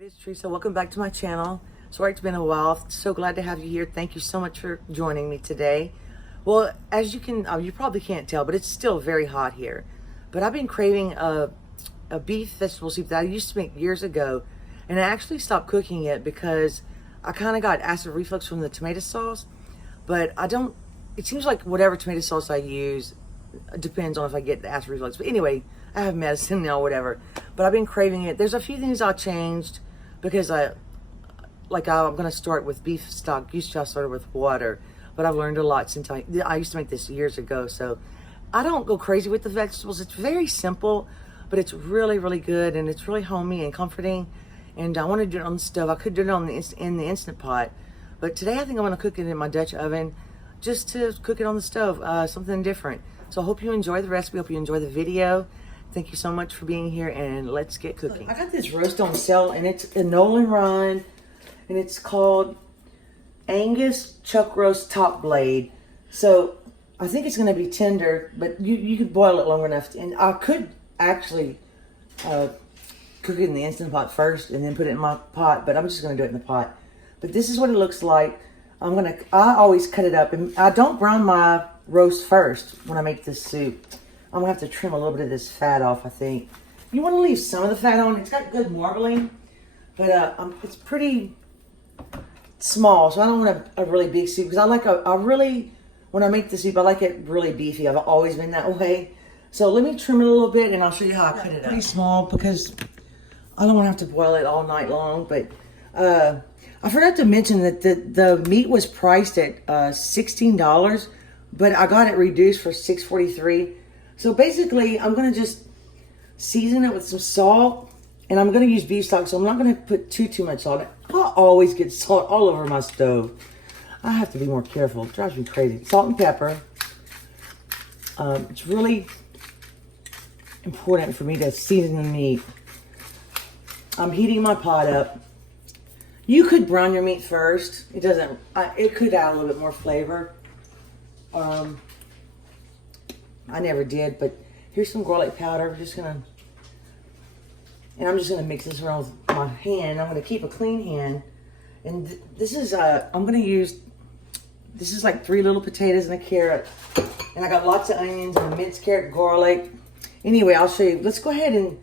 It is Tressa. Welcome back to my channel. Sorry it's been a while. So glad to have you here. Thank you so much for joining me today. Well, as you can, you probably can't tell, but it's still very hot here. But I've been craving a beef vegetable soup that I used to make years ago, and I actually stopped cooking it because I kind of got acid reflux from the tomato sauce. But I don't. It seems like whatever tomato sauce I use depends on if I get the acid reflux. But anyway, I have medicine now, whatever. But I've been craving it. There's a few things I changed because I'm gonna start with beef stock. Used to I started with water, but I've learned a lot since I used to make this years ago. So I don't go crazy with the vegetables. It's very simple, but it's really, really good, and it's really homey and comforting. And I want to do it on the stove. I could do it in the Instant Pot, but today I think I'm gonna cook it in my Dutch oven, just to cook it on the stove, something different. So I hope you enjoy the recipe. Hope you enjoy the video. Thank you so much for being here, and let's get cooking. I got this roast on sale, and it's a Nolan rind, and it's called Angus Chuck Roast Top Blade. So I think it's going to be tender, but you could boil it long enough. And I could actually cook it in the Instant Pot first, and then put it in my pot. But I'm just going to do it in the pot. But this is what it looks like. I always cut it up, and I don't brown my roast first when I make this soup. I'm gonna have to trim a little bit of this fat off, I think. You want to leave some of the fat on. It's got good marbling, but it's pretty small, so I don't want a really big soup, because when I make the soup, I like it really beefy. I've always been that way. So let me trim it a little bit, and I'll show you how I cut it up. Pretty small, because I don't want to have to boil it all night long. But I forgot to mention that the meat was priced at $16, but I got it reduced for $6.43. So basically, I'm going to just season it with some salt, and I'm going to use beef stock, so I'm not going to put too much salt. I always get salt all over my stove. I have to be more careful. It drives me crazy. Salt and pepper. It's really important for me to season the meat. I'm heating my pot up. You could brown your meat first. It could add a little bit more flavor. I never did, but here's some garlic powder. I'm just gonna mix this around with my hand. I'm gonna keep a clean hand, and this is like 3 little potatoes and a carrot, and I got lots of onions and minced carrot, garlic. Anyway, I'll show you. Let's go ahead and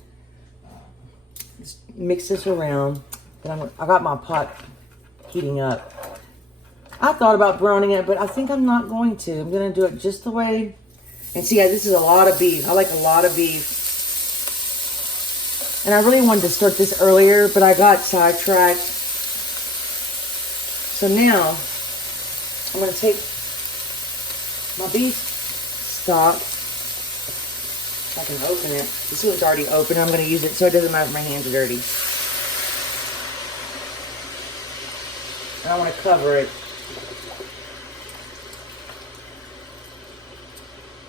just mix this around. And I got my pot heating up. I thought about browning it, but I think I'm not going to. I'm gonna do it just the way. And see, this is a lot of beef. I like a lot of beef. And I really wanted to start this earlier, but I got sidetracked. So now, I'm going to take my beef stock. If I can open it. You see it's already open. I'm going to use it so it doesn't matter if my hands are dirty. And I want to cover it.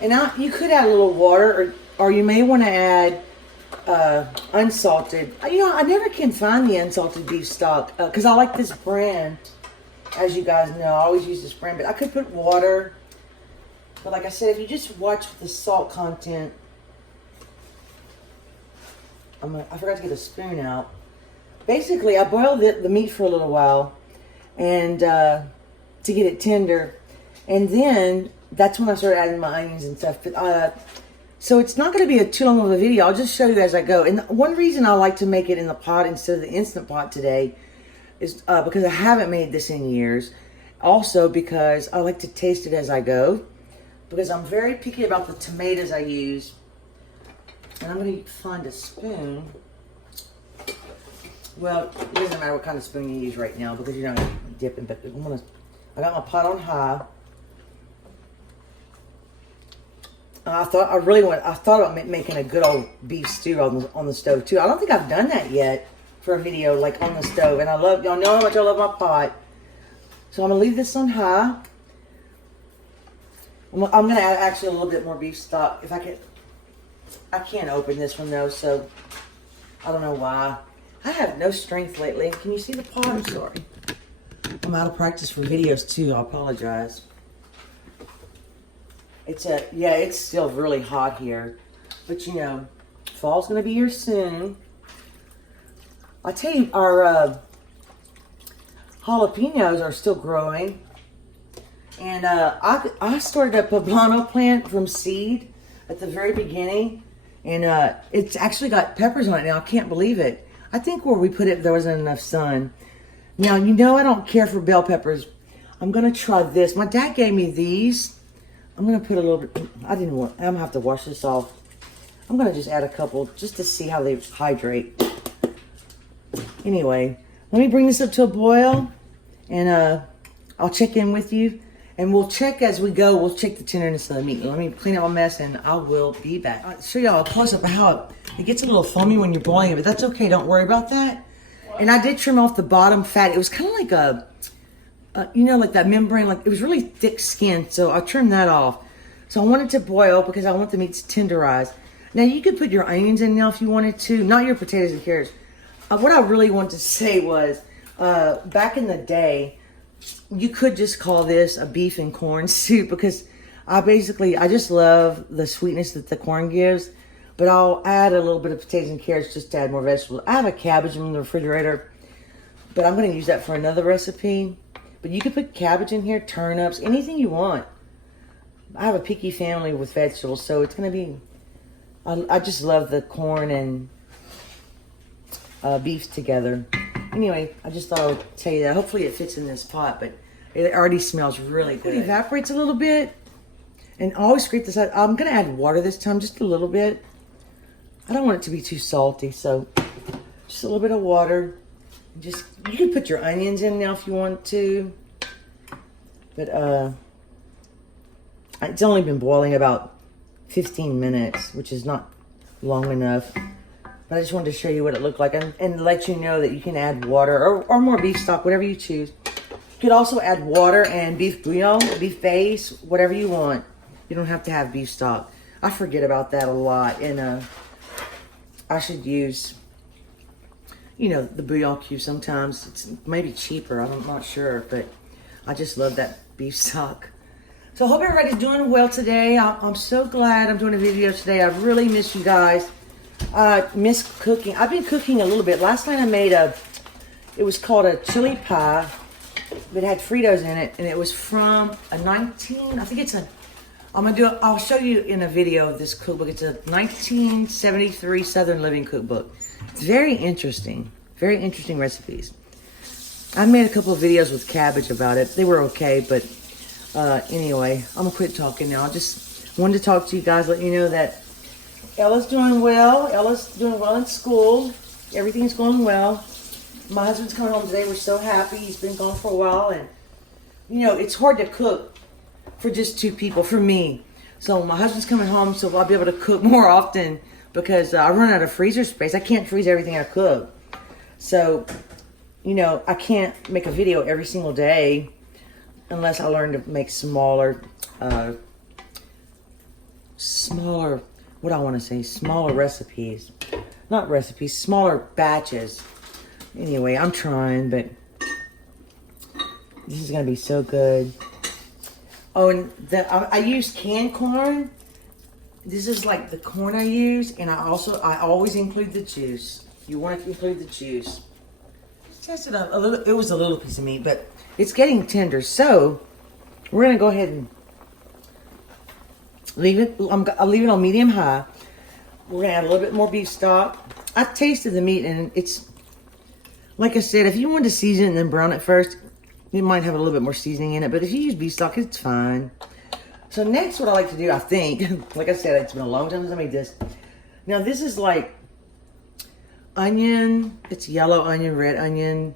And you could add a little water, or you may want to add unsalted. I never can find the unsalted beef stock because I like this brand. As you guys know, I always use this brand, but I could put water. But like I said, if you just watch the salt content, I forgot to get a spoon out. Basically, I boiled the meat for a little while, and to get it tender, and then that's when I started adding my onions and stuff. But, so it's not going to be too long of a video. I'll just show you as I go. And one reason I like to make it in the pot instead of the Instant Pot today is because I haven't made this in years. Also because I like to taste it as I go. Because I'm very picky about the tomatoes I use. And I'm going to find a spoon. Well, it doesn't matter what kind of spoon you use right now because you're not going to dip it. But I got my pot on high. I thought about making a good old beef stew on the stove too. I don't think I've done that yet for a video like on the stove. And y'all know how much I love my pot. So I'm gonna leave this on high. I'm gonna add actually a little bit more beef stock if I can. I can't open this one though, so I don't know why. I have no strength lately. Can you see the pot? I'm sorry. I'm out of practice for videos too. I apologize. It's still really hot here, but fall's gonna be here soon. I tell you, our jalapenos are still growing. And I started a poblano plant from seed at the very beginning. And it's actually got peppers on it now. I can't believe it. I think where we put it, there wasn't enough sun. Now, you know I don't care for bell peppers. I'm going to try this. My dad gave me these. I'm going to put a little bit. I'm going to have to wash this off. I'm going to just add a couple just to see how they hydrate. Anyway, let me bring this up to a boil. And I'll check in with you. And we'll check as we go. We'll check the tenderness of the meat. Let me clean up my mess and I will be back. I'll show y'all a close-up of how it gets a little foamy when you're boiling it, but that's okay. Don't worry about that. And I did trim off the bottom fat. It was kind of like you know, like that membrane. Like it was really thick skin, so I trimmed that off. So I wanted to boil because I want the meat to tenderize. Now you could put your onions in now if you wanted to, not your potatoes and carrots. What I really wanted to say was, back in the day, you could just call this a beef and corn soup because I just love the sweetness that the corn gives, but I'll add a little bit of potatoes and carrots just to add more vegetables. I have a cabbage in the refrigerator, but I'm going to use that for another recipe. But you could put cabbage in here, turnips, anything you want. I have a picky family with vegetables, so it's going to be, I just love the corn and beef together. Anyway, I just thought I would tell you that. Hopefully it fits in this pot, but it already smells really good. It evaporates a little bit, and always scrape this out. I'm going to add water this time, just a little bit. I don't want it to be too salty, so just a little bit of water. You can put your onions in now if you want to, but it's only been boiling about 15 minutes, which is not long enough. But I just wanted to show you what it looked like and let you know that you can add water or more beef stock, whatever you choose. You could also add water and beef bouillon, beef base, whatever you want. You don't have to have beef stock. I forget about that a lot. And I should use, you know, the bouillon cube sometimes. It's maybe cheaper. I'm not sure. But I just love that beef stock. So I hope everybody's doing well today. I'm so glad I'm doing a video today. I really miss you guys. Miss cooking. I've been cooking a little bit. Last night I made it was called a chili pie. It had Fritos in it, and it was from I'll show you in a video of this cookbook. It's a 1973 Southern Living cookbook. It's very interesting recipes. I made a couple of videos with cabbage about it. They were okay, but anyway, I'm gonna quit talking now. I just wanted to talk to you guys, let you know that Ella's doing well. Ella's doing well in school. Everything's going well. My husband's coming home today. We're so happy. He's been gone for a while. And, you know, it's hard to cook for just two people, for me. So my husband's coming home, so I'll be able to cook more often because I run out of freezer space. I can't freeze everything I cook. So, you know, I can't make a video every single day unless I learn to make smaller recipes. Not recipes, smaller batches. Anyway, I'm trying, but this is going to be so good. Oh, and I used canned corn. This is like the corn I use, and I always include the juice. You want to include the juice. Tested a little. It was a little piece of meat, but it's getting tender. So we're going to go ahead and leave it. I'll leave it on medium high. We're going to add a little bit more beef stock. I tasted the meat, and it's, like I said, if you want to season it and then brown it first, it might have a little bit more seasoning in it. But if you use beef stock, it's fine. So next, what I like to do, I think, like I said, it's been a long time since I made this. Now, this is like onion. It's yellow onion, red onion,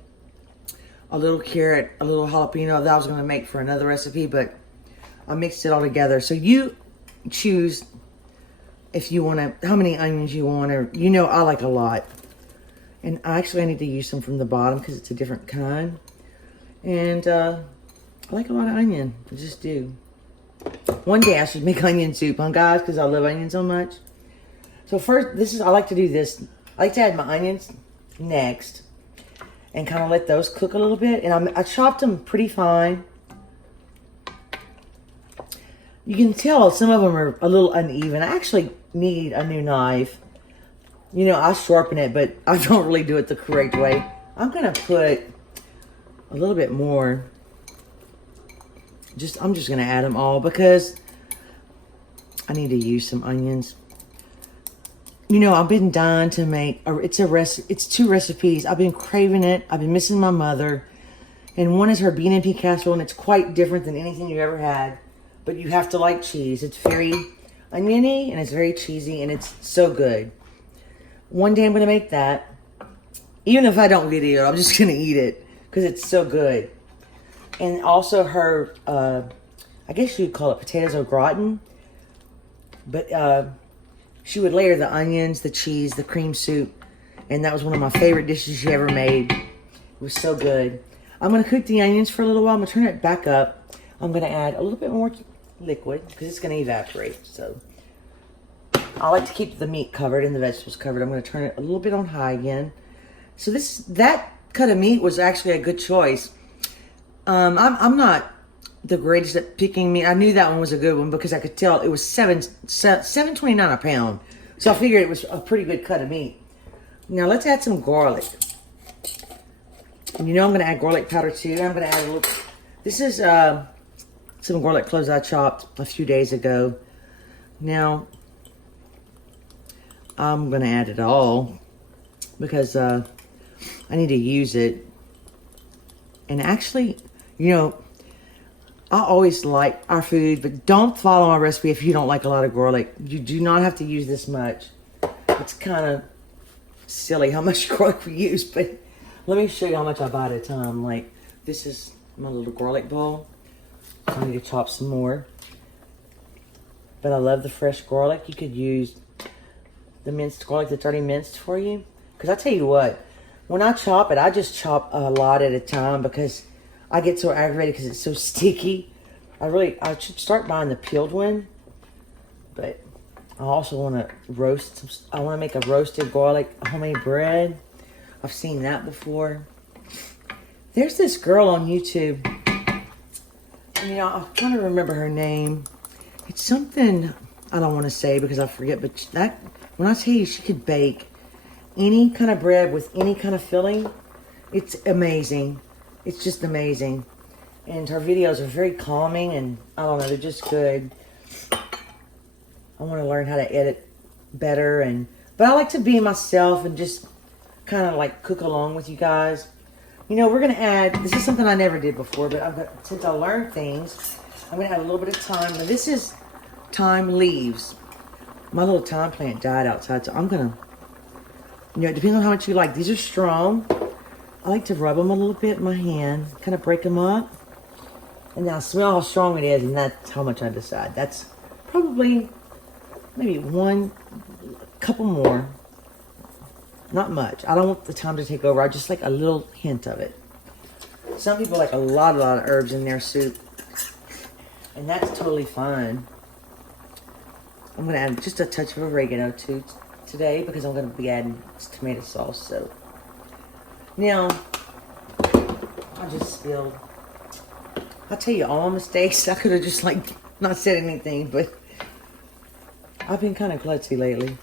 a little carrot, a little jalapeno that I was going to make for another recipe, but I mixed it all together. So you choose if you want to, how many onions you want, or, you know, I like a lot. And actually I need to use some from the bottom because it's a different kind. And I like a lot of onion. I just do. One day I should make onion soup, huh, guys? Because I love onions so much. So first, I like to do this. I like to add my onions next. And kind of let those cook a little bit. And I chopped them pretty fine. You can tell some of them are a little uneven. I actually need a new knife. You know, I'll sharpen it, but I don't really do it the correct way. I'm gonna put a little bit more. I'm just gonna add them all because I need to use some onions. You know, I've been dying to make, it's 2 recipes. I've been craving it. I've been missing my mother. And one is her bean and pea casserole, and it's quite different than anything you've ever had. But you have to like cheese. It's very oniony, and it's very cheesy, and it's so good. One day I'm going to make that. Even if I don't video, I'm just going to eat it because it's so good. And also her, I guess you'd call it potatoes au gratin. But she would layer the onions, the cheese, the cream soup. And that was one of my favorite dishes she ever made. It was so good. I'm going to cook the onions for a little while. I'm going to turn it back up. I'm going to add a little bit more liquid because it's going to evaporate. So I like to keep the meat covered and the vegetables covered. I'm going to turn it a little bit on high again. So that cut of meat was actually a good choice. I'm not the greatest at picking meat. I knew that one was a good one because I could tell it was $7.29 a pound. So I figured it was a pretty good cut of meat. Now let's add some garlic. And you know I'm going to add garlic powder too. I'm going to add a little. This is some garlic cloves I chopped a few days ago. Now I'm going to add it all because I need to use it. And actually, you know, I always like our food, but don't follow my recipe if you don't like a lot of garlic. You do not have to use this much. It's kind of silly how much garlic we use, but let me show you how much I buy at a time. Like, this is my little garlic bowl. I need to chop some more. But I love the fresh garlic. You could use the minced garlic that's already minced for you. Because I tell you what, when I chop it, I just chop a lot at a time because I get so aggravated because it's so sticky. I should start buying the peeled one. But I also want to I want to make a roasted garlic homemade bread. I've seen that before. There's this girl on YouTube. You know, I'm trying to remember her name. It's something I don't want to say because I forget. But when I tell you she could bake any kind of bread with any kind of filling, it's amazing. It's just amazing. And her videos are very calming and I don't know, they're just good. I want to learn how to edit better, but I like to be myself and just kind of like cook along with you guys. You know, we're going to add, this is something I never did before, but since I learned things, I'm going to add a little bit of thyme. Now this is thyme leaves. My little thyme plant died outside, so I'm going to, you know, it depends on how much you like. These are strong. I like to rub them a little bit in my hand, kind of break them up. And now smell how strong it is, and that's how much I decide. That's probably maybe a couple more. Not much. I don't want the thyme to take over. I just like a little hint of it. Some people like a lot of herbs in their soup. And that's totally fine. I'm going to add just a touch of oregano too today because I'm going to be adding tomato sauce. So now, I just spilled. I'll tell you all my mistakes. I could have just like not said anything, but I've been kind of klutzy lately.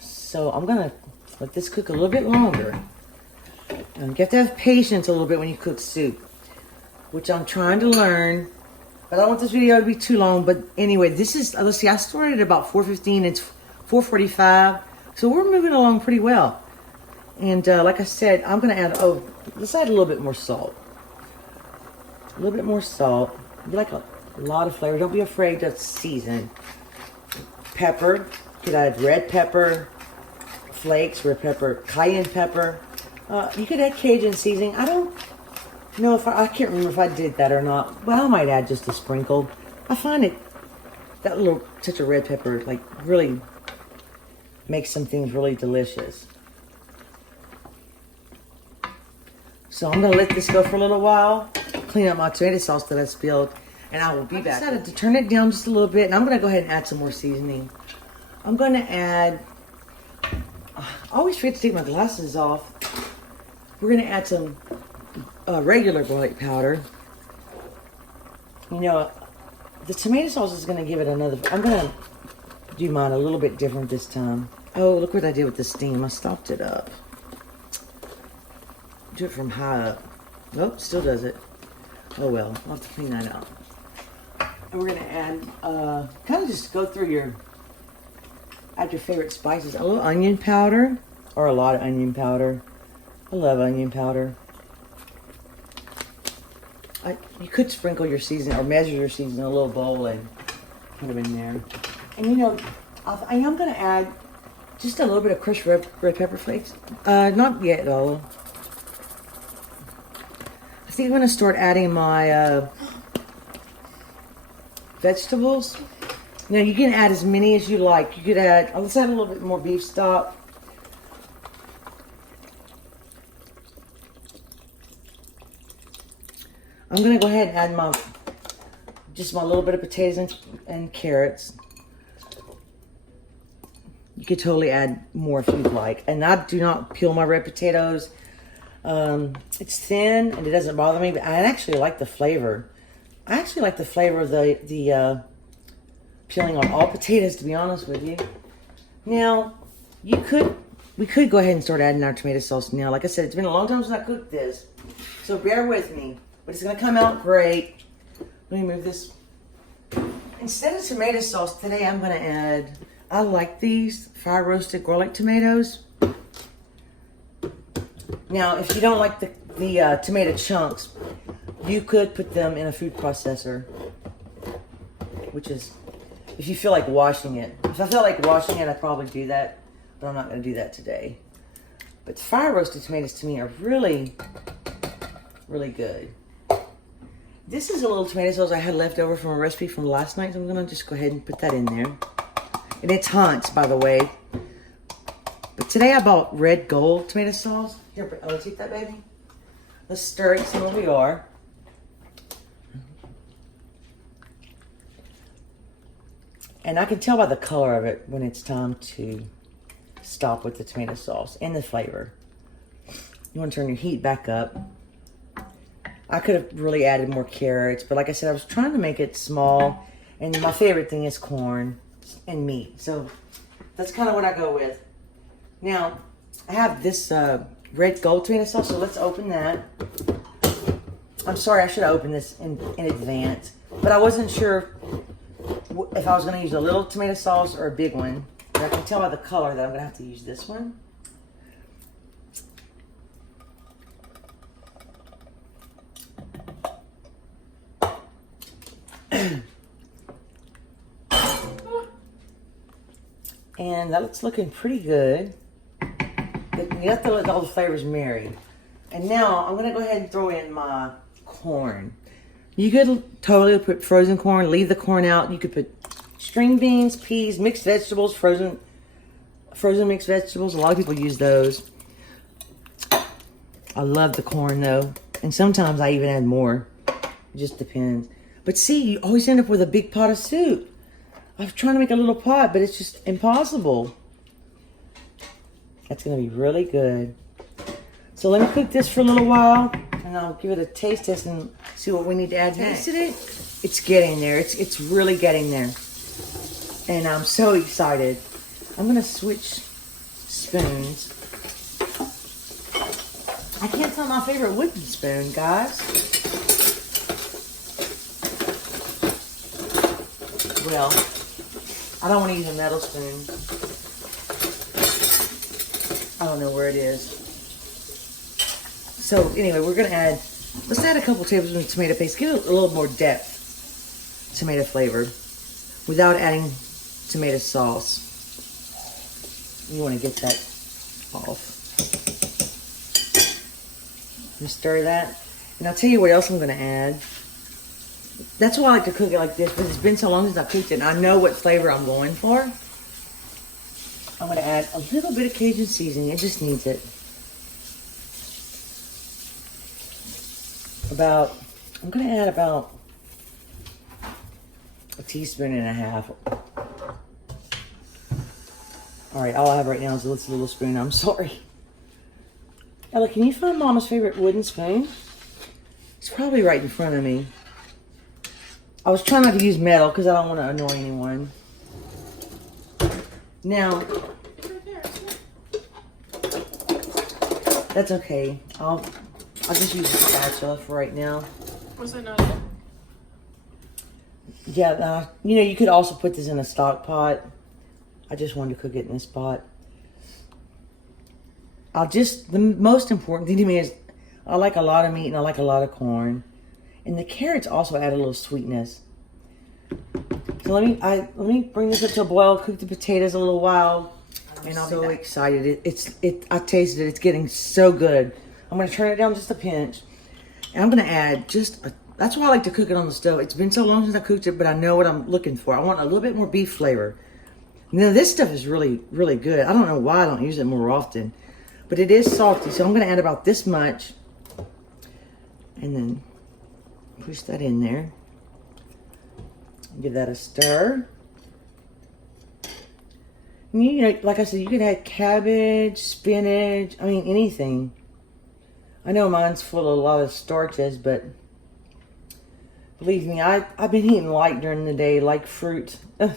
So I'm going to let this cook a little bit longer. And you have to have patience a little bit when you cook soup, which I'm trying to learn. But I don't want this video to be too long. But anyway, this is, let's see, I started at about 4:15. It's 4:45. So we're moving along pretty well. And like I said, I'm going to add, let's add a little bit more salt. A little bit more salt. You like a lot of flavor. Don't be afraid to season. Pepper. You could add red pepper flakes, red pepper, cayenne pepper. You could add Cajun seasoning. I don't know if I can't remember if I did that or not, but I might add just a sprinkle. I find that little touch of red pepper like really makes some things really delicious. So I'm going to let this go for a little while, clean up my tomato sauce that I spilled, and I will be back. I decided to turn it down just a little bit, and I'm going to go ahead and add some more seasoning. I'm going to add, I always forget to take my glasses off. We're going to add some regular garlic powder. You know, the tomato sauce is going to give it another... I'm going to do mine a little bit different this time. Oh, look what I did with the steam. I stopped it up. Do it from high up. Oh, still does it. Oh well, I'll have to clean that out. And we're going to add, kind of just go through add your favorite spices. A little onion powder, or a lot of onion powder. I love onion powder. You could sprinkle your seasoning, or measure your seasoning in a little bowl and put them in there. And you know, I am going to add just a little bit of crushed red pepper flakes. Not yet though. I think I'm going to start adding my vegetables. Now you can add as many as you like. You could add, let's add a little bit more beef stock. I'm going to go ahead and add just my little bit of potatoes and carrots. You could totally add more if you'd like. And I do not peel my red potatoes. It's thin and it doesn't bother me, but I actually like the flavor. I actually like the flavor of the peeling on all potatoes, to be honest with you. Now, we could go ahead and start adding our tomato sauce now. Like I said, it's been a long time since I cooked this, so bear with me. But it's going to come out great. Let me move this. Instead of tomato sauce, today I'm going to add, I like these fire roasted garlic tomatoes. Now, if you don't like the tomato chunks, you could put them in a food processor, which is, if you feel like washing it. If I felt like washing it, I'd probably do that, but I'm not going to do that today. But fire roasted tomatoes to me are really, really good. This is a little tomato sauce I had left over from a recipe from last night, so I'm going to just go ahead and put that in there. And it's Hunt's, by the way. But today I bought red gold tomato sauce. Here, let's eat that, baby. Let's stir it, see where we are. And I can tell by the color of it when it's time to stop with the tomato sauce and the flavor. You want to turn your heat back up. I could have really added more carrots, but like I said, I was trying to make it small. And my favorite thing is corn and meat. So that's kind of what I go with. Now, I have this red gold tomato sauce, so let's open that. I'm sorry, I should have opened this in advance. But I wasn't sure if I was going to use a little tomato sauce or a big one. But I can tell by the color that I'm going to have to use this one. And that's looking pretty good. But you have to let all the flavors marry. And now I'm going to go ahead and throw in my corn. You could totally put frozen corn, leave the corn out. You could put string beans, peas, mixed vegetables, frozen mixed vegetables. A lot of people use those. I love the corn though. And sometimes I even add more. It just depends. But see, you always end up with a big pot of soup. I was trying to make a little pot, but it's just impossible. That's going to be really good. So let me cook this for a little while, and I'll give it a taste test and see what we need to add next. Tasted it? It's getting there. It's really getting there. And I'm so excited. I'm going to switch spoons. I can't find my favorite wooden spoon, guys. Well, I don't want to use a metal spoon. I don't know where it is. So anyway, we're going to add, let's add a couple tablespoons of tomato paste. Give it a little more depth, tomato flavor, without adding tomato sauce. You want to get that off. And stir that. And I'll tell you what else I'm going to add. That's why I like to cook it like this, because it's been so long since I cooked it, and I know what flavor I'm going for. I'm going to add a little bit of Cajun seasoning. It just needs it. I'm going to add about a teaspoon and a half. All right, all I have right now is this little spoon. I'm sorry. Ella, can you find Mama's favorite wooden spoon? It's probably right in front of me. I was trying not to use metal because I don't want to annoy anyone. Now, that's okay. I'll just use a spatula for right now. Was it not? Yeah, you know, you could also put this in a stock pot. I just wanted to cook it in this pot. The most important thing to me is I like a lot of meat and I like a lot of corn. And the carrots also add a little sweetness. So let me bring this up to a boil, cook the potatoes a little while. And I'm so excited. I tasted it. It's getting so good. I'm going to turn it down just a pinch. And I'm going to add that's why I like to cook it on the stove. It's been so long since I cooked it, but I know what I'm looking for. I want a little bit more beef flavor. Now this stuff is really, really good. I don't know why I don't use it more often, but it is salty. So I'm going to add about this much. And then push that in there. Give that a stir. And you know, like I said, you could add cabbage, spinach, I mean, anything. I know mine's full of a lot of starches, but believe me, I've been eating light during the day, like fruit. Ugh.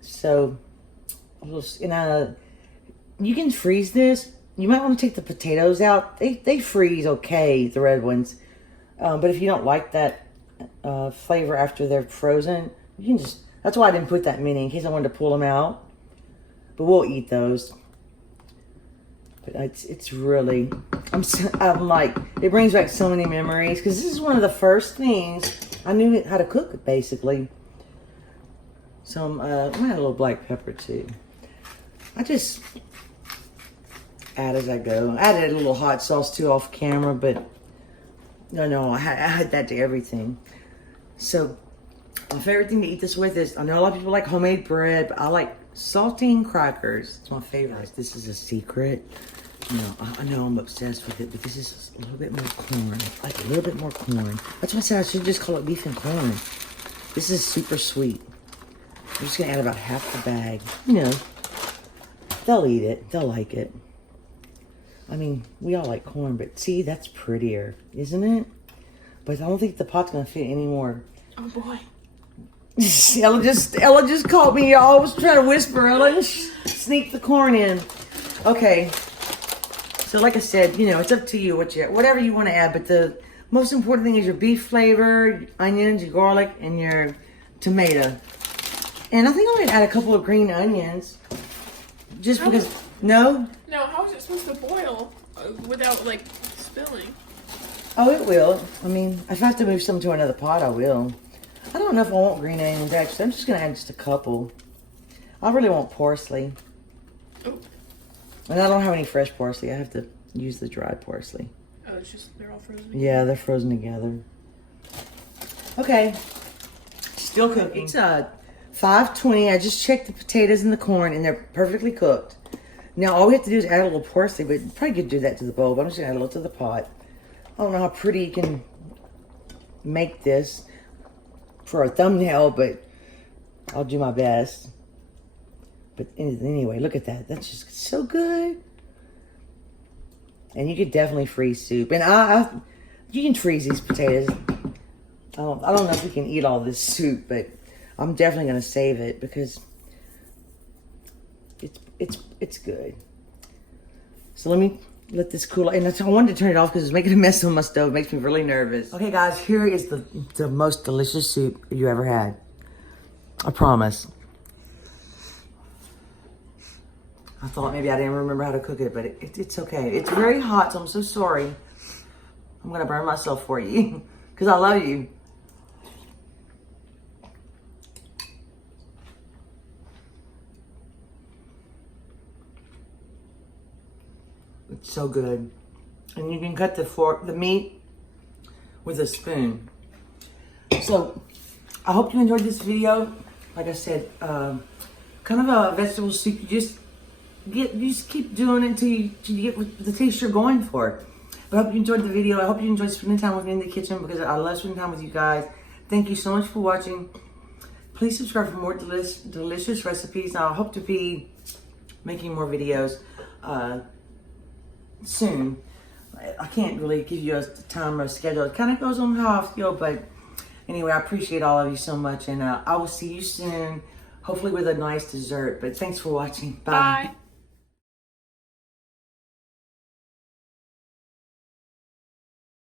So, you can freeze this. You might want to take the potatoes out. They freeze okay, the red ones. But if you don't like that flavor after they're frozen, you can just, that's why I didn't put that many, in case I wanted to pull them out. But we'll eat those. But it's really, I'm like, it brings back so many memories. Because this is one of the first things I knew how to cook, basically. So I'm going to add a little black pepper, too. I just add as I go. I added a little hot sauce, too, off camera. But, no, I had that to everything. So, my favorite thing to eat this with is, I know a lot of people like homemade bread, but I like saltine crackers. It's my favorite. This is a secret. You know, I know I'm obsessed with it, but this is a little bit more corn. Like a little bit more corn. That's why I said I should just call it beef and corn. This is super sweet. I'm just going to add about half the bag. You know, they'll eat it. They'll like it. I mean, we all like corn, but see, that's prettier, isn't it? But I don't think the pot's going to fit anymore. Oh, boy. Ella just caught me. I was trying to whisper. Ella, sneak the corn in. Okay. So like I said, you know, it's up to you whatever you want to add. But the most important thing is your beef flavor, your onions, your garlic, and your tomato. And I think I'm going to add a couple of green onions. Just because, no? No, how is it supposed to boil without, like, spilling? Oh, it will. I mean, if I have to move some to another pot, I will. I don't know if I want green onions, actually. I'm just going to add just a couple. I really want parsley. Oh. And I don't have any fresh parsley. I have to use the dried parsley. Oh, it's just, they're all frozen together? Yeah, they're frozen together. Okay. Still cooking. It's 5:20. I just checked the potatoes and the corn, and they're perfectly cooked. Now, all we have to do is add a little parsley, but probably could do that to the bowl, but I'm just going to add a little to the pot. I don't know how pretty you can make this for a thumbnail, but I'll do my best. But anyway, look at that. That's just so good. And you could definitely freeze soup. And you can freeze these potatoes. I don't know if we can eat all this soup, but I'm definitely going to save it because it's good. So let this cool. And I wanted to turn it off because it's making a mess on my stove. It makes me really nervous. Okay, guys, here is the most delicious soup you ever had. I promise. I thought maybe I didn't remember how to cook it, but it's okay. It's very hot, so I'm so sorry. I'm going to burn myself for you because I love you. It's so good. And you can cut the meat with a spoon. So, I hope you enjoyed this video. Like I said, kind of a vegetable soup. You just keep doing it until you get the taste you're going for. But I hope you enjoyed the video. I hope you enjoyed spending time with me in the kitchen because I love spending time with you guys. Thank you so much for watching. Please subscribe for more delicious recipes. Now, I hope to be making more videos soon. I can't really give you a time or a schedule. It kind of goes on how I feel, but Anyway, I appreciate all of you so much, and I will see you soon. Hopefully with a nice dessert. But thanks for watching. Bye. Bye.